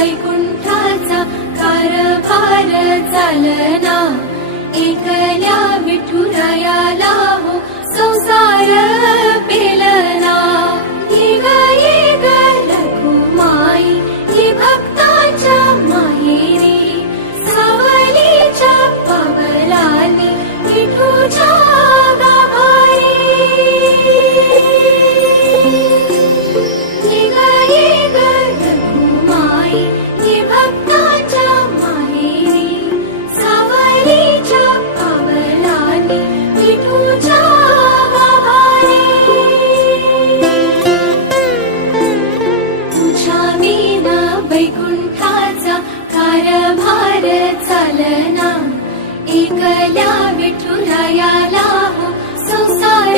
वैकुंठाचा कारभार चालना, एकल्या विठुरायाला हो संसार पेलना। ये ग रघुमाई ही भक्ताच्या माहेरी, सावलीच्या पावलांनी विठूच्या गाभारी। ये ग रघुमाई ही भक्ताच्या माहेरी, सावलीच्या पावलांनी विठूच्या गाभारी। तुझ्या विना वैकुंठाचा कारभार चालना, एकल्या विठुरायाला हो संसार